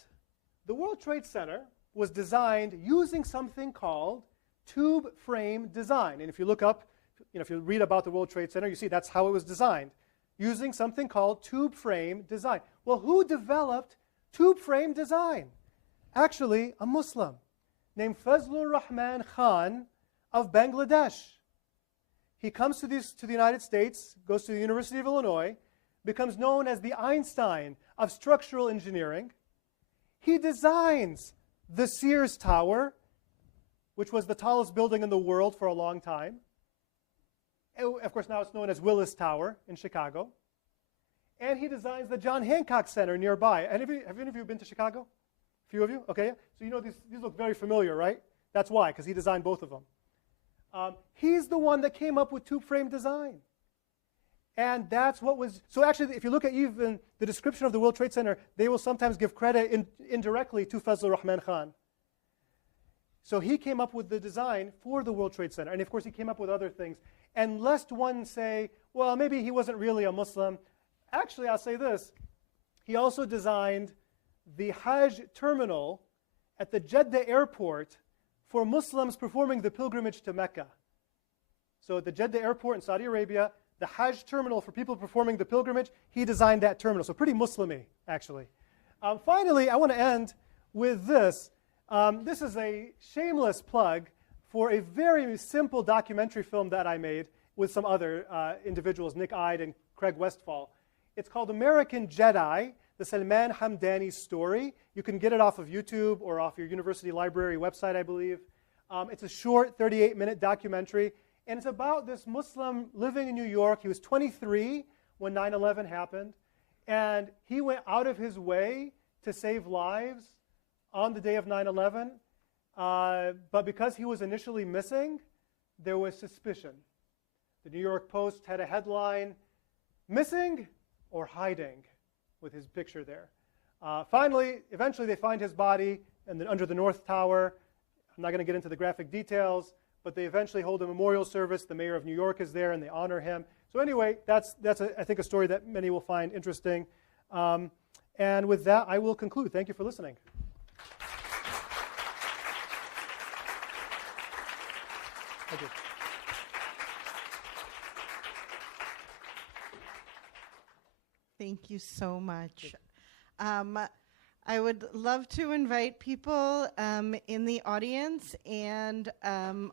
the World Trade Center was designed using something called tube frame design. And if you look up, if you read about the World Trade Center, you see that's how it was designed, using something called tube frame design. Well, who developed tube frame design? Actually, a Muslim named Fazlur Rahman Khan of Bangladesh. He comes to the United States, goes to the University of Illinois, becomes known as the Einstein of structural engineering. He designs the Sears Tower, which was the tallest building in the world for a long time. Of course, now it's known as Willis Tower in Chicago. And he designs the John Hancock Center nearby. Have any of you been to Chicago? A few of you? Okay. So these look very familiar, right? That's why, because he designed both of them. He's the one that came up with tube frame design. And that's what was, so actually, if you look at even the description of the World Trade Center, they will sometimes give credit indirectly to Fazlur Rahman Khan. So he came up with the design for the World Trade Center. And of course, he came up with other things. And lest one say, well, maybe he wasn't really a Muslim. Actually, I'll say this. He also designed the Hajj terminal at the Jeddah airport for Muslims performing the pilgrimage to Mecca. So at the Jeddah airport in Saudi Arabia, the Hajj terminal for people performing the pilgrimage, he designed that terminal. So pretty Muslim-y, actually. Finally, I want to end with this. This is a shameless plug for a very simple documentary film that I made with some other individuals, Nick Ide and Craig Westfall. It's called American Jedi, the Salman Hamdani story. You can get it off of YouTube or off your university library website, I believe. It's a short 38-minute documentary, and it's about this Muslim living in New York. He was 23 when 9/11 happened, and he went out of his way to save lives on the day of 9/11. But because he was initially missing, there was suspicion. The New York Post had a headline, "Missing or Hiding," with his picture there. Eventually they find his body under the North Tower. I'm not going to get into the graphic details, but they eventually hold a memorial service. The mayor of New York is there, and they honor him. So anyway, that's I think, a story that many will find interesting. And with that, I will conclude. Thank you for listening. Thank you. Thank you so much. I would love to invite people in the audience and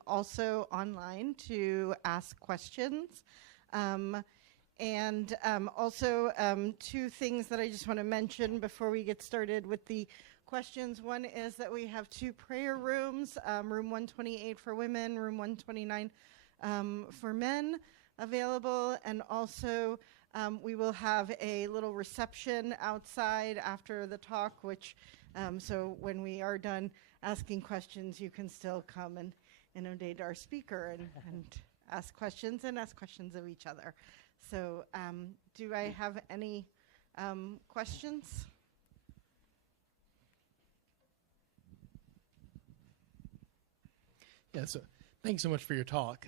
also online to ask questions. Also, two things that I just want to mention before we get started with the questions. One is that we have two prayer rooms, room 128 for women, room 129 for men available, and also we will have a little reception outside after the talk, which so when we are done asking questions, you can still come and inundate our speaker and ask questions of each other. So do I have any questions? Yeah, so thanks so much for your talk.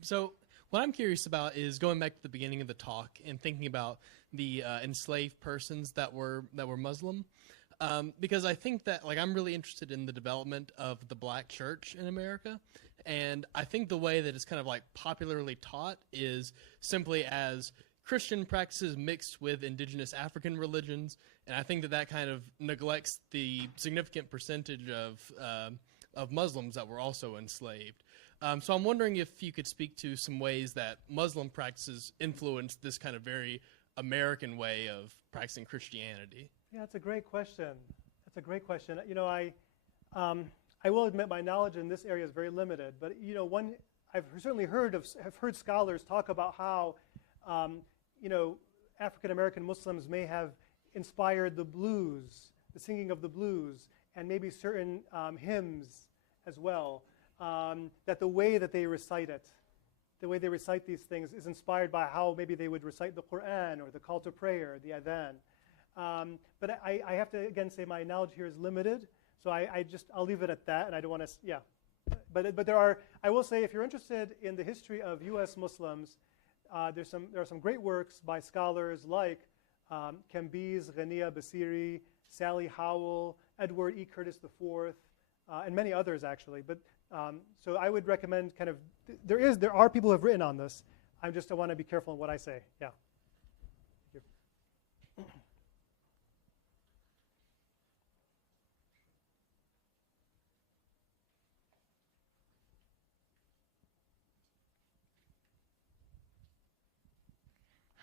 So what I'm curious about is going back to the beginning of the talk and thinking about the enslaved persons that were Muslim, because I think that, like, I'm really interested in the development of the black church in America, and I think the way that it's kind of like popularly taught is simply as Christian practices mixed with indigenous African religions, And I think that kind of neglects the significant percentage of Muslims that were also enslaved. So I'm wondering if you could speak to some ways that Muslim practices influenced this kind of very American way of practicing Christianity. Yeah, that's a great question. That's a great question. You know, I will admit my knowledge in this area is very limited, but you know, I've certainly have heard scholars talk about how you know, African American Muslims may have inspired the blues, the singing of the blues, and maybe certain hymns as well. That the way that they recite it, the way they recite these things is inspired by how maybe they would recite the Quran or the call to prayer, the adhan. But I have to again say my knowledge here is limited, so I'll leave it at that, and I don't want to, yeah. But I will say, if you're interested in the history of U.S. Muslims, there are some great works by scholars like Kambiz Ghania Basiri, Sally Howell, Edward E. Curtis IV, and many others actually. But so I would recommend kind of there are people who have written on this. I want to be careful in what I say. Yeah. Thank you.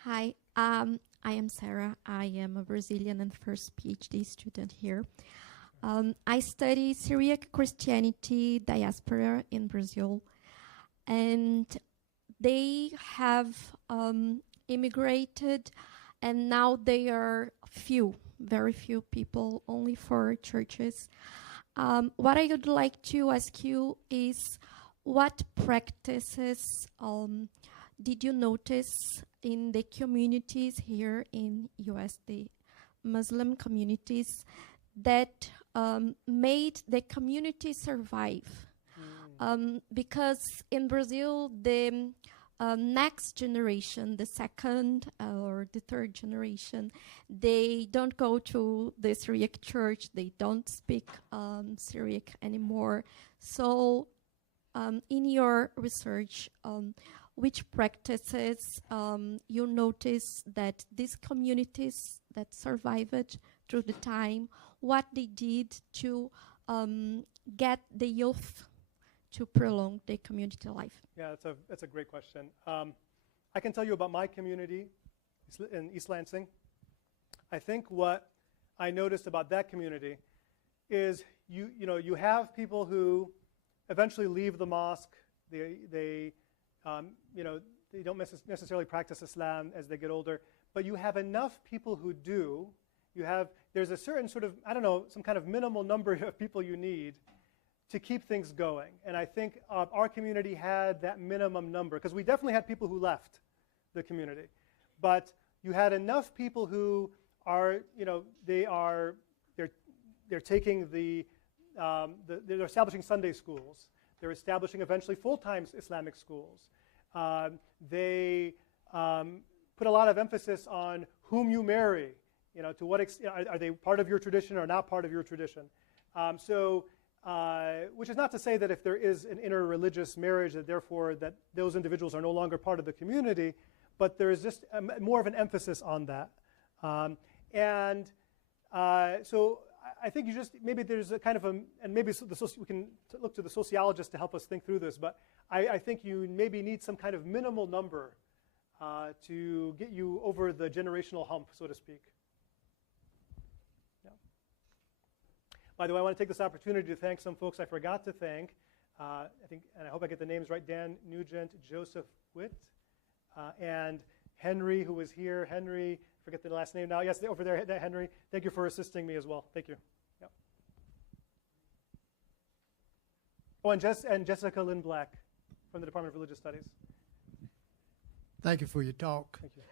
Hi, I am Sarah. I am a Brazilian and first PhD student here. I study Syriac Christianity diaspora in Brazil, and they have immigrated, and now they are very few people, only 4 churches. What I would like to ask you is, what practices did you notice in the communities here in US, the Muslim communities, that made the community survive? Because in Brazil, the next generation, the second or the third generation, they don't go to the Syriac church, they don't speak Syriac anymore. So in your research, which practices you notice that these communities that survived through the time, what they did to get the youth to prolong their community life? Yeah, that's a great question. I can tell you about my community in East Lansing. I think what I noticed about that community is you have people who eventually leave the mosque. They don't necessarily practice Islam as they get older, but you have enough people who do. There's a certain sort of, some kind of minimal number of people you need to keep things going. And I think our community had that minimum number, because we definitely had people who left the community. But you had enough people who are, they're taking they're establishing Sunday schools. They're establishing eventually full-time Islamic schools. They put a lot of emphasis on whom you marry. To what extent are they part of your tradition or not part of your tradition? Which is not to say that if there is an interreligious marriage, that therefore that those individuals are no longer part of the community, but there is just more of an emphasis on that. So I think maybe there's a kind of and maybe we can look to the sociologists to help us think through this, but I think you maybe need some kind of minimal number to get you over the generational hump, so to speak. Yeah. By the way, I want to take this opportunity to thank some folks I forgot to thank. I hope I get the names right: Dan Nugent, Joseph Witt, and Henry, who was here. Henry, forget the last name now. Yes, over there, Henry. Thank you for assisting me as well. Thank you. Yep. Oh, and Jessica Lynn Black from the Department of Religious Studies. Thank you for your talk. Thank you.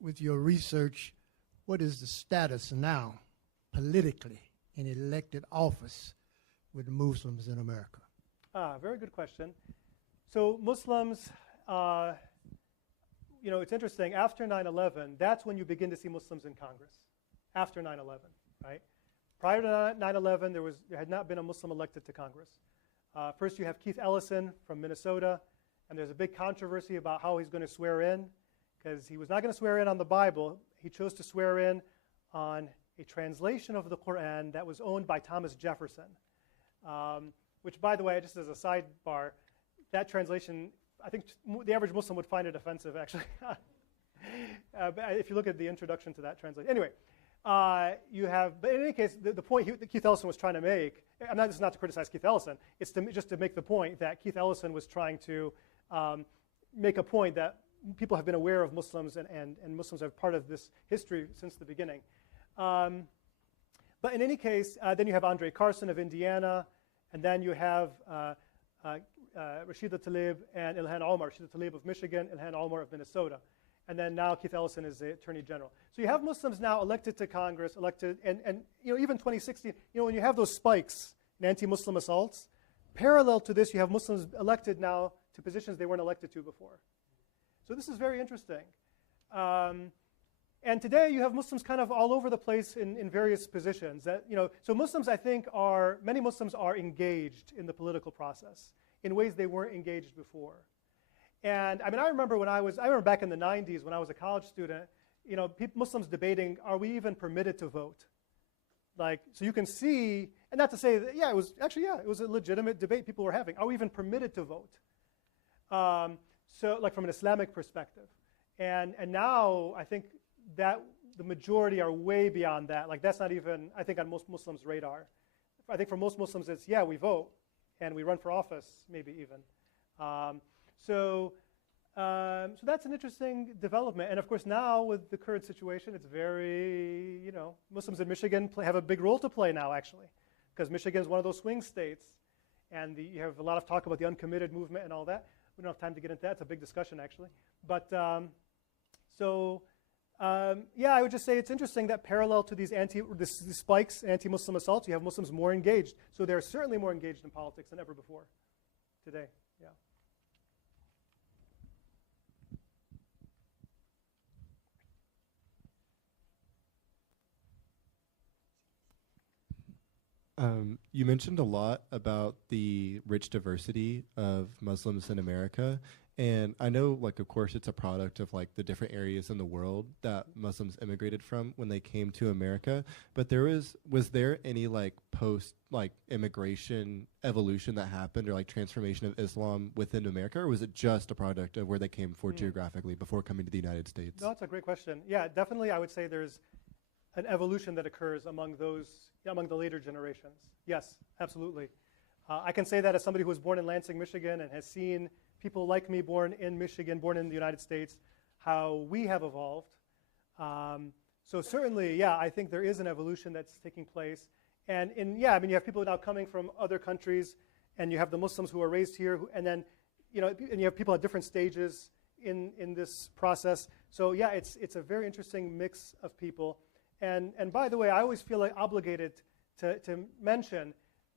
With your research, what is the status now, politically, in elected office with the Muslims in America? Very good question. So Muslims, it's interesting. After 9/11, that's when you begin to see Muslims in Congress. After 9/11, right? Prior to 9/11, there had not been a Muslim elected to Congress. First, you have Keith Ellison from Minnesota, and there's a big controversy about how he's going to swear in, because he was not going to swear in on the Bible. He chose to swear in on a translation of the Quran that was owned by Thomas Jefferson, which, by the way, just as a sidebar, that translation, I think the average Muslim would find it offensive, actually. But if you look at the introduction to that translation. Anyway, but in any case, the point that Keith Ellison was trying to make, this is not to criticize Keith Ellison, it's just to make the point that Keith Ellison was trying to make a point that people have been aware of Muslims and Muslims are part of this history since the beginning. But in any case, then you have Andre Carson of Indiana, and then you have Rashida Tlaib and Ilhan Omar. Rashida Tlaib of Michigan, Ilhan Omar of Minnesota. And then now Keith Ellison is the Attorney General. So you have Muslims now elected to Congress, and even 2016, when you have those spikes in anti-Muslim assaults, parallel to this, you have Muslims elected now to positions they weren't elected to before. So this is very interesting. And today you have Muslims kind of all over the place in various positions. So Muslims, I think, many Muslims are engaged in the political process in ways they weren't engaged before. And I mean, I remember back in the 90s when I was a college student, Muslims debating, are we even permitted to vote? So you can see, and not to say that, it was a legitimate debate people were having. Are we even permitted to vote? So from an Islamic perspective. And now I think that the majority are way beyond that. That's not even, I think, on most Muslims' radar. I think for most Muslims it's, we vote and we run for office, maybe even. So that's an interesting development. And of course now with the current situation, it's very, Muslims in Michigan have a big role to play now, actually, because Michigan is one of those swing states. And you have a lot of talk about the uncommitted movement and all that. We don't have time to get into that. It's a big discussion, actually. But I would just say it's interesting that parallel to these spikes, anti-Muslim assaults, you have Muslims more engaged. So they're certainly more engaged in politics than ever before today. Yeah. You mentioned a lot about the rich diversity of Muslims in America, and I know, of course, it's a product of the different areas in the world that Muslims immigrated from when they came to America. But was there any post immigration evolution that happened, or transformation of Islam within America, or was it just a product of where they came geographically before coming to the United States? No, that's a great question. Yeah, definitely, I would say there's an evolution that occurs among the later generations. Yes, absolutely. I can say that as somebody who was born in Lansing, Michigan, and has seen people like me born in Michigan, born in the United States, how we have evolved. So certainly, I think there is an evolution that's taking place. And you have people now coming from other countries, and you have the Muslims who are raised here, and then, and you have people at different stages in this process. So it's a very interesting mix of people. And by the way, I always feel obligated to mention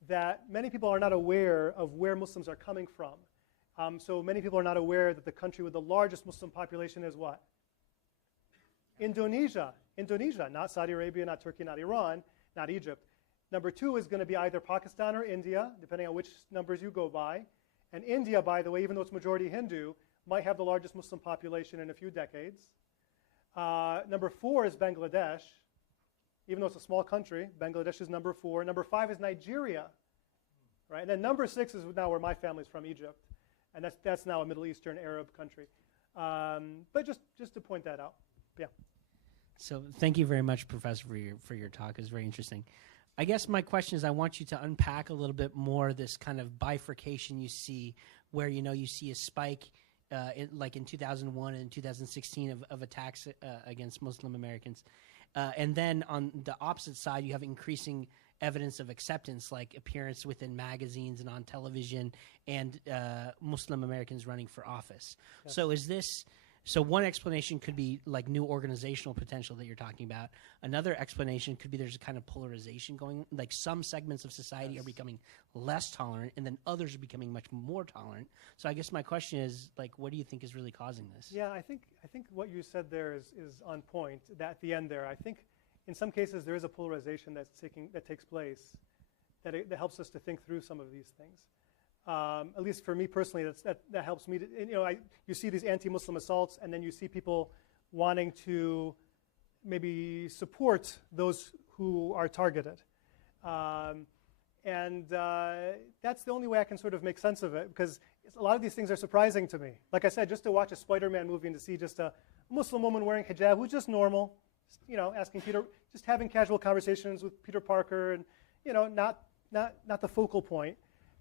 that many people are not aware of where Muslims are coming from. So many people are not aware that the country with the largest Muslim population is what? Indonesia. Indonesia, not Saudi Arabia, not Turkey, not Iran, not Egypt. Number 2 is going to be either Pakistan or India, depending on which numbers you go by. And India, by the way, even though it's majority Hindu, might have the largest Muslim population in a few decades. Number 4 is Bangladesh. Even though it's a small country, Bangladesh is number 4. Number 5 is Nigeria. Right? And then number 6 is now where my family's from, Egypt. And that's now a Middle Eastern Arab country. But just to point that out. Yeah. So thank you very much, Professor, for your talk. It was very interesting. I guess my question is I want you to unpack a little bit more this kind of bifurcation you see where, you see a spike in 2001 and 2016 of attacks against Muslim Americans. And then on the opposite side, you have increasing evidence of acceptance, like appearance within magazines and on television, and Muslim Americans running for office. Yes. So one explanation could be new organizational potential that you're talking about. Another explanation could be there's a kind of polarization going, some segments of society are becoming less tolerant, and then others are becoming much more tolerant. So I guess my question is, what do you think is really causing this? Yeah, I think what you said there is on point. At the end there, I think in some cases there is a polarization that takes place that helps us to think through some of these things. At least for me personally, that helps me. You see these anti-Muslim assaults, and then you see people wanting to maybe support those who are targeted. That's the only way I can sort of make sense of it, because a lot of these things are surprising to me. Like I said, just to watch a Spider-Man movie and to see just a Muslim woman wearing hijab who's just normal, asking Peter, just having casual conversations with Peter Parker, and not the focal point.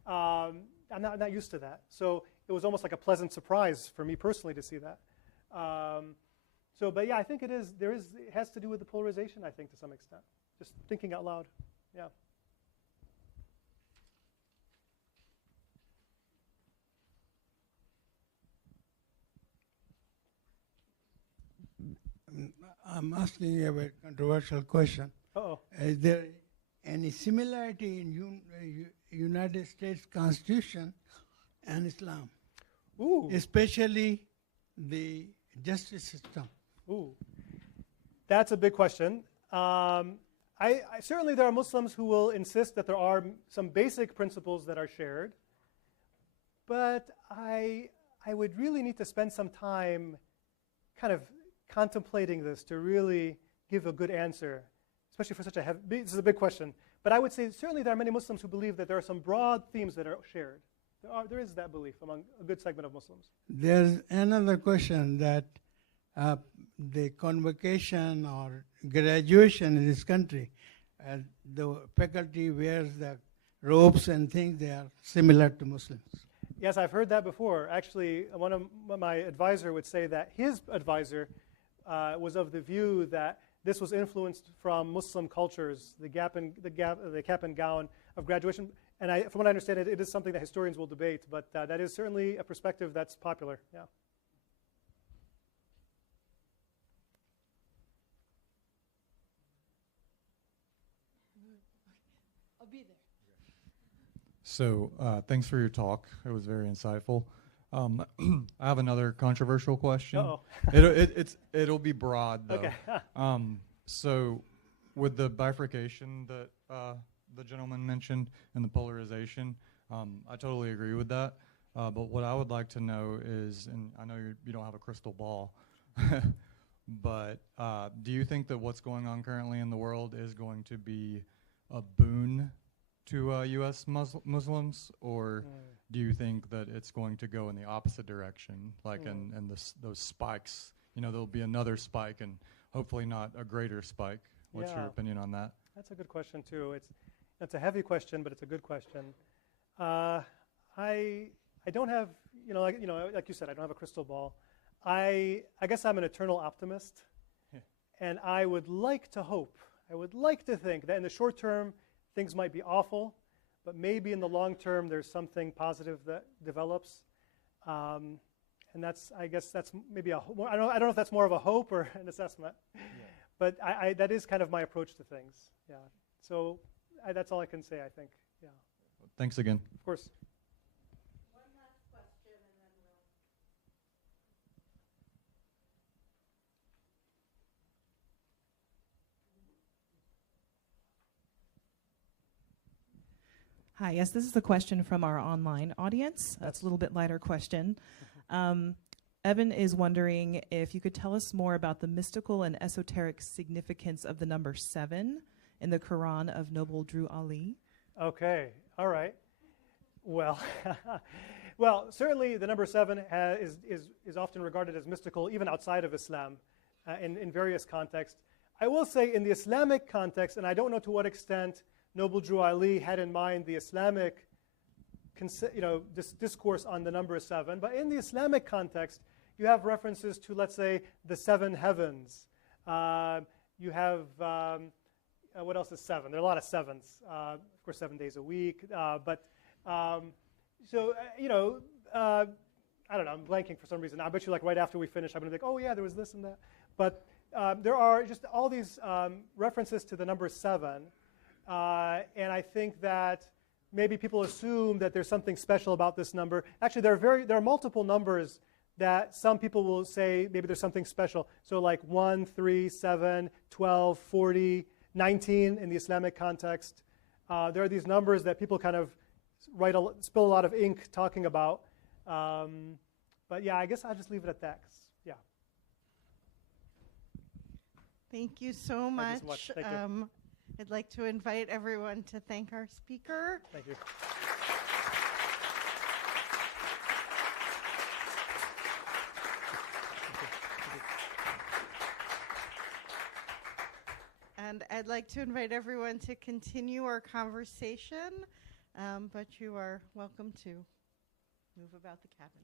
I'm not used to that. So it was almost like a pleasant surprise for me personally to see that. But yeah, I think it has to do with the polarization, I think, to some extent. Just thinking out loud. Yeah. I'm asking you a very controversial question. Uh-oh. Is there any similarity in United States Constitution and Islam? Ooh. Especially the justice system? Ooh. That's a big question. I certainly there are Muslims who will insist that there are some basic principles that are shared, but I would really need to spend some time kind of contemplating this to really give a good answer, especially for such a this is a big question. But I would say certainly there are many Muslims who believe that there are some broad themes that are shared. There is that belief among a good segment of Muslims. There's another question that the convocation or graduation in this country, the faculty wears the robes and things, they are similar to Muslims. Yes, I've heard that before. Actually, my advisor would say that his advisor was of the view that this was influenced from Muslim cultures, the cap and gown of graduation. And from what I understand, it is something that historians will debate, but that is certainly a perspective that's popular. Yeah. I'll be there. So thanks for your talk. It was very insightful. I have another controversial question. Uh-oh. It'll be broad though. Okay. So with the bifurcation that the gentleman mentioned and the polarization, I totally agree with that. But what I would like to know is, and I know you don't have a crystal ball, but do you think that what's going on currently in the world is going to be a boon to U.S. Muslims, or do you think that it's going to go in the opposite direction, like and those spikes? There'll be another spike, and hopefully not a greater spike. What's your opinion on that? That's a good question too. It's a heavy question, but it's a good question. I don't have like you said, I don't have a crystal ball. I guess I'm an eternal optimist, and I would like to hope. I would like to think that in the short term things might be awful, but maybe in the long term there's something positive that develops. And I guess that's maybe I don't know if that's more of a hope or an assessment, but that is kind of my approach to things. Yeah. So that's all I can say, I think. Yeah. Thanks again. Of course. One last question, and then Hi, yes, this is a question from our online audience. That's a little bit lighter question. Evan is wondering if you could tell us more about the mystical and esoteric significance of the number 7 in the Quran of Noble Drew Ali. Okay, all right. Well, certainly the number 7 is often regarded as mystical, even outside of Islam, in various contexts. I will say in the Islamic context, and I don't know to what extent Noble Drew Ali had in mind the Islamic discourse on the number 7, but in the Islamic context, you have references to, let's say, the 7 heavens. You have, what else is 7? There are a lot of 7s. Of course, 7 days a week. I don't know, I'm blanking for some reason. I bet you like right after we finish, I'm going to be like, oh yeah, there was this and that. But there are just all these references to the number 7. And I think that maybe people assume that there's something special about this number. Actually, there are multiple numbers that some people will say maybe there's something special. So like 1, 3, 7, 12, 40, 19 in the Islamic context. There are these numbers that people kind of spill a lot of ink talking about. But yeah, I guess I'll just leave it at that. Yeah. Thank you so much. Thank you so much. Thank you. I'd like to invite everyone to thank our speaker. Thank you. And I'd like to invite everyone to continue our conversation, but you are welcome to move about the cabin.